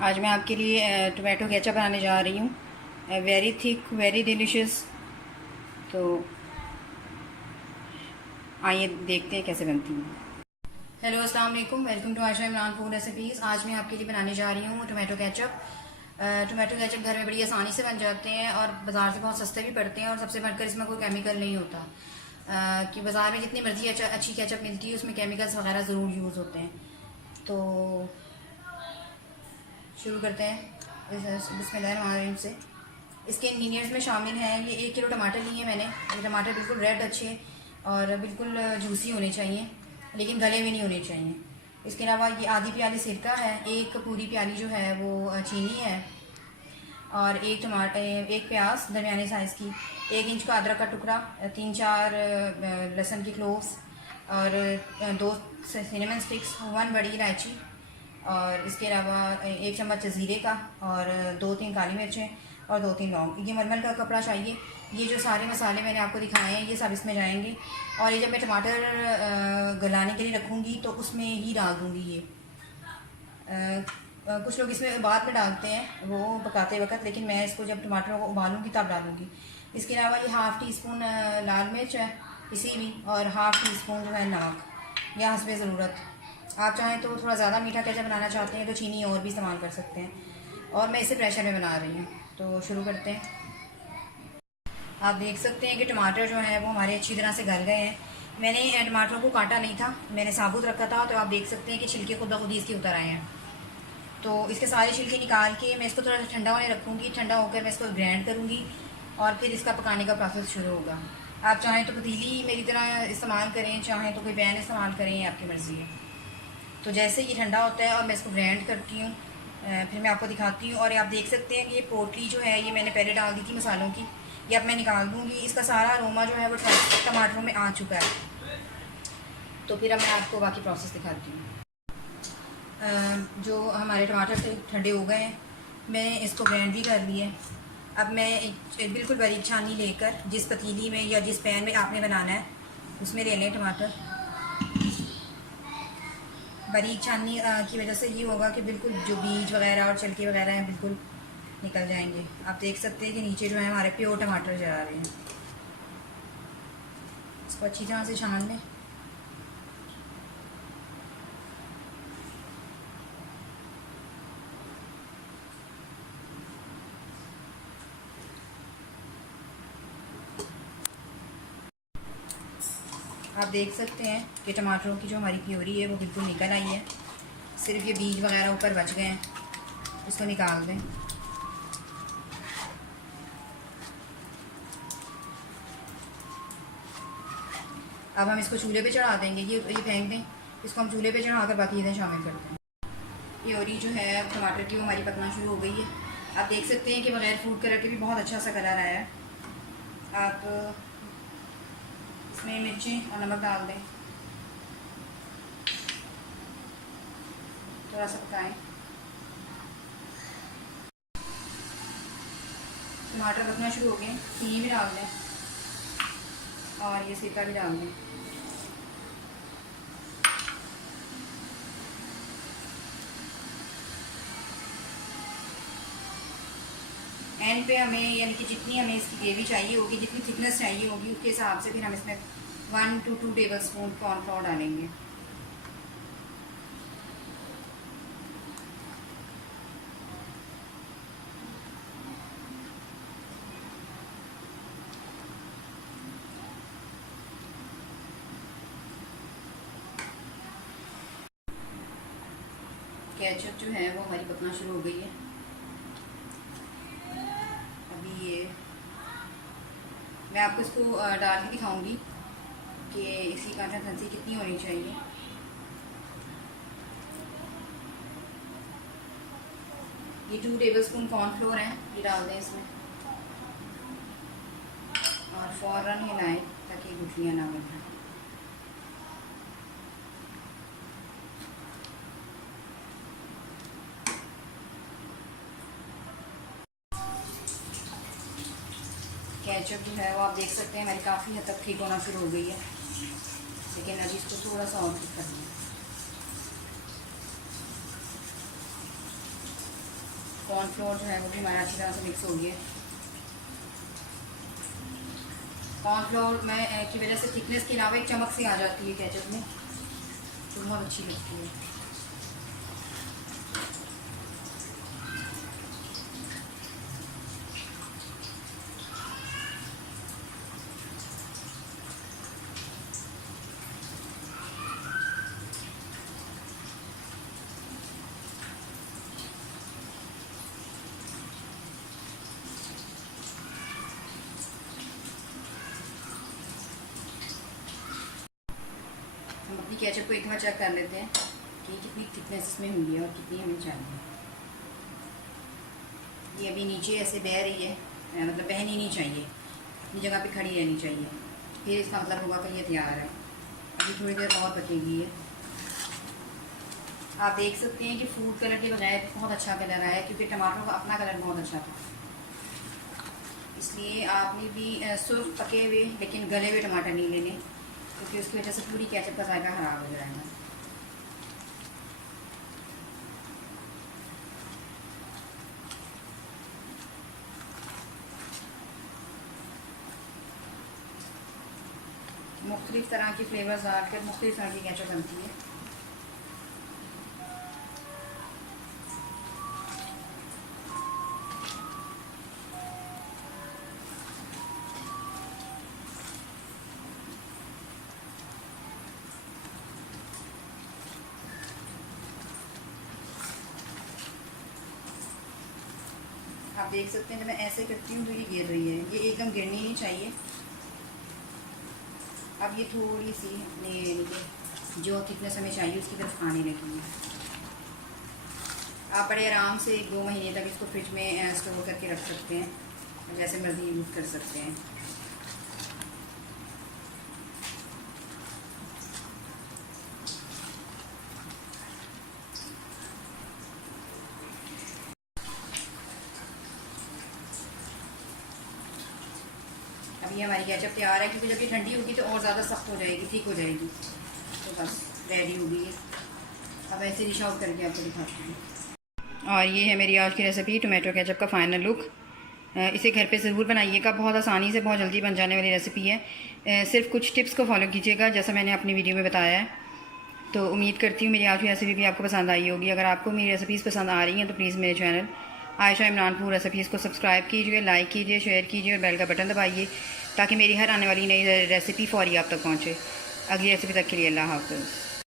आज मैं आपके लिए टोमेटो केचप बनाने जा रही हूँ। Very thick, very delicious. तो आइए देखते हैं कैसे बनती है। हेलो, अस्सलाम वालेकुम, welcome to Asha Imran food recipes. आज मैं आपके लिए बनाने जा रही हूँ टोमेटो केचप। टोमेटो केचप घर में बड़ी आसानी से बन जाते हैं और बाज़ार से बहुत सस्ते भी पड़ते हैं, और सबसे बढ़कर इसमें कोई केमिकल नहीं होता। कि बाज़ार में जितनी मर्जी अच्छी केचप मिलती है उसमें केमिकल्स वगैरह ज़रूर यूज़ होते हैं। तो शुरू करते हैं बिस्मिल्लाहिर्रहमानिर्रहीम से। इसके इंग्रीडियंट्स में शामिल हैं, ये 1 किलो टमाटर लिए मैंने। ये टमाटर बिल्कुल रेड अच्छे और बिल्कुल जूसी होने चाहिए, लेकिन गले में नहीं होने चाहिए। इसके अलावा ये आधी प्याली सिरका है, 1 पूरी प्याली जो है वो चीनी है, और 1 टमाटर, 1 प्याज दरमियाने साइज़ की, 1 इंच का अदरक का टुकड़ा, 3-4 लहसुन की क्लोव्स, और 2 सिनेमन स्टिक्स, 1 बड़ी इलायची, और इसके अलावा 1 चम्मच ज़ीरे का, और 2-3 काली मिर्चें, और 2-3 लौंग। ये मलमल का कपड़ा चाहिए। ये जो सारे मसाले मैंने आपको दिखाए हैं ये सब इसमें जाएंगे, और ये जब मैं टमाटर गलाने के लिए रखूँगी तो उसमें ही डाल दूँगी। ये कुछ लोग इसमें बाद में डालते हैं वो पकाते वक्त, लेकिन मैं इसको जब टमाटरों को उबालूँगी तब डालूँगी। इसके अलावा ये ½ टी स्पून लाल मिर्च है इसी भी, और ½ टी स्पून जो है नमक, या हस्बे ज़रूरत। आप चाहें तो थोड़ा ज़्यादा मीठा केचप बनाना चाहते हैं तो चीनी और भी इस्तेमाल कर सकते हैं, और मैं इसे प्रेशर में बना रही हूँ। तो शुरू करते हैं। आप देख सकते हैं कि टमाटर जो है वो हमारे अच्छी तरह से गल गए हैं। मैंने टमाटरों को काटा नहीं था, मैंने साबुत रखा था। तो आप देख सकते हैं कि छिलके खुद ब खुद ही इसके उतर आए हैं। तो इसके सारे छिलके निकाल के मैं इसको थोड़ा ठंडा होने रखूँगी। ठंडा होकर मैं इसको ग्राइंड करूँगी, और फिर इसका पकाने का प्रोसेस शुरू होगा। आप चाहें तो पतीली मेरी तरह इस्तेमाल करें, चाहें तो कोई पैन इस्तेमाल करें, आपकी मर्ज़ी है। तो जैसे ये ठंडा होता है और मैं इसको ग्राइंड करती हूँ, फिर मैं आपको दिखाती हूँ। और आप देख सकते हैं कि ये पोटली जो है ये मैंने पहले डाल दी थी मसालों की, ये अब मैं निकाल दूँगी। इसका सारा अरोमा जो है वो टमाटरों में आ चुका है। तो फिर अब मैं आपको बाकी प्रोसेस दिखाती हूँ। जो हमारे टमाटर से ठंडे हो गए हैं, मैंने इसको ग्राइंड भी कर लिया है। अब मैं एक बिल्कुल बारीक छानी लेकर, जिस पतीली में या जिस पैन में आपने बनाना है उसमें ले लें टमाटर। बारीक छाननी की वजह से ये होगा कि बिल्कुल जो बीज वगैरह और छिलके वगैरह हैं बिल्कुल निकल जाएंगे। आप देख सकते हैं कि नीचे जो है हमारे प्योर टमाटर जा रहे हैं। इसको अच्छी तरह से छान लें। आप देख सकते हैं कि टमाटरों की जो हमारी प्योरी है वो बिल्कुल निकल आई है। सिर्फ ये बीज वगैरह ऊपर बच गए हैं, इसको निकाल दें। अब हम इसको चूल्हे पे चढ़ा देंगे। ये फेंक दें, इसको हम चूल्हे पे चढ़ा कर बाकी चीज़ें शामिल करते हैं। प्योरी जो है टमाटर की वो हमारी पकना शुरू हो गई है। आप देख सकते हैं कि बगैर फूड कलर के भी बहुत अच्छा सा कलर आया है। आप इसमें मिर्ची और नमक डाल दें, थोड़ा सा पकाएं। टमाटर पकना शुरू हो गए, चीनी भी डाल दें, और ये सिरका भी डाल दें। एंड पे हमें, यानी कि जितनी हमें इसकी ग्रेवी चाहिए होगी, जितनी थिकनेस चाहिए होगी, उसके हिसाब से फिर हम इसमें 1 to 2 टेबल स्पून कॉर्नफ्लोर डालेंगे। केचप जो है वो हमारी पकना शुरू हो गई है। अभी ये मैं आपको इसको डाल के दिखाऊंगी कि इसकी कंसिस्टेंसी कितनी होनी चाहिए। ये 2 टेबल स्पून कॉर्नफ्लोर है, ये डाल दें इसमें, और फ़ौरन हिलाएं ताकि गुठलियाँ ना बनें। केचप जो है वो आप देख सकते हैं हमारी काफ़ी हद तक ठीक होना शुरू हो गई है, लेकिन अभी इसको थोड़ा सा और ठीक करना है। कॉर्नफ्लोर जो है वो भी हमारा अच्छी तरह से मिक्स हो गया। कॉर्नफ्लोर में की वजह से थिकनेस के अलावा एक चमक सी आ जाती है केचप में, तो बहुत अच्छी लगती है। हम अपनी केचप को एक बार चेक कर लेते हैं कि कितनी थिकनेस इसमें हुई है और कितनी हमें चाहिए। ये अभी नीचे ऐसे बह रही है, मतलब बहनी नहीं चाहिए, अपनी जगह पे खड़ी रहनी चाहिए, फिर इसका मतलब होगा कि ये तैयार है। अभी थोड़ी देर और पकेगी है। आप देख सकते हैं कि फूड कलर के बजाय बहुत अच्छा कलर आया है, क्योंकि टमाटर का अपना कलर बहुत अच्छा था। इसलिए आपने भी सुर्ख पके हुए लेकिन गले हुए टमाटर नहीं लेने, क्योंकि उसकी वजह से पूरी केचप का जायका ख़राब हो जाएगा। मुख्तलिफ़ तरह की फ्लेवर्स डालकर मुख्तलिफ़ तरह की केचप बनती है। आप देख सकते हैं जब मैं ऐसे करती हूँ तो ये गिर रही है, ये एकदम गिरनी नहीं चाहिए। अब ये थोड़ी सी अपने जो थिकनेस हमें चाहिए उसकी तरफ आने लगी है। आप बड़े आराम से 1-2 महीने तक इसको फ्रिज में स्टोर करके रख सकते हैं, जैसे मर्जी यूज़ कर सकते हैं। अब ये हमारी केचप तैयार है, क्योंकि जब ये ठंडी होगी तो और ज़्यादा सख्त हो जाएगी, ठीक हो जाएगी। तो बस रेडी हो गई है। अब ऐसे डिश आउट करके आपको दिखाती हूँ। और ये है मेरी आज की रेसिपी, टोमेटो केचप का फाइनल लुक। इसे घर पे ज़रूर बनाइएगा, बहुत आसानी से बहुत जल्दी बन जाने वाली रेसिपी है। सिर्फ कुछ टिप्स को फॉलो कीजिएगा जैसा मैंने अपनी वीडियो में बताया है। तो उम्मीद करती हूँ मेरी आज की रेसिपी भी आपको पसंद आई होगी। अगर आपको मेरी रेसिपीज़ पसंद आ रही हैं तो प्लीज़ मेरे चैनल आयशा इमरानपुर रेसिपीज़ को सब्सक्राइब कीजिए, लाइक कीजिए, शेयर कीजिए और बेल का बटन दबाइए, ताकि मेरी हर आने वाली नई रेसिपी फौरी आप तक पहुँचे। अगली रेसिपी तक के लिए अल्लाह हाफ़िज़।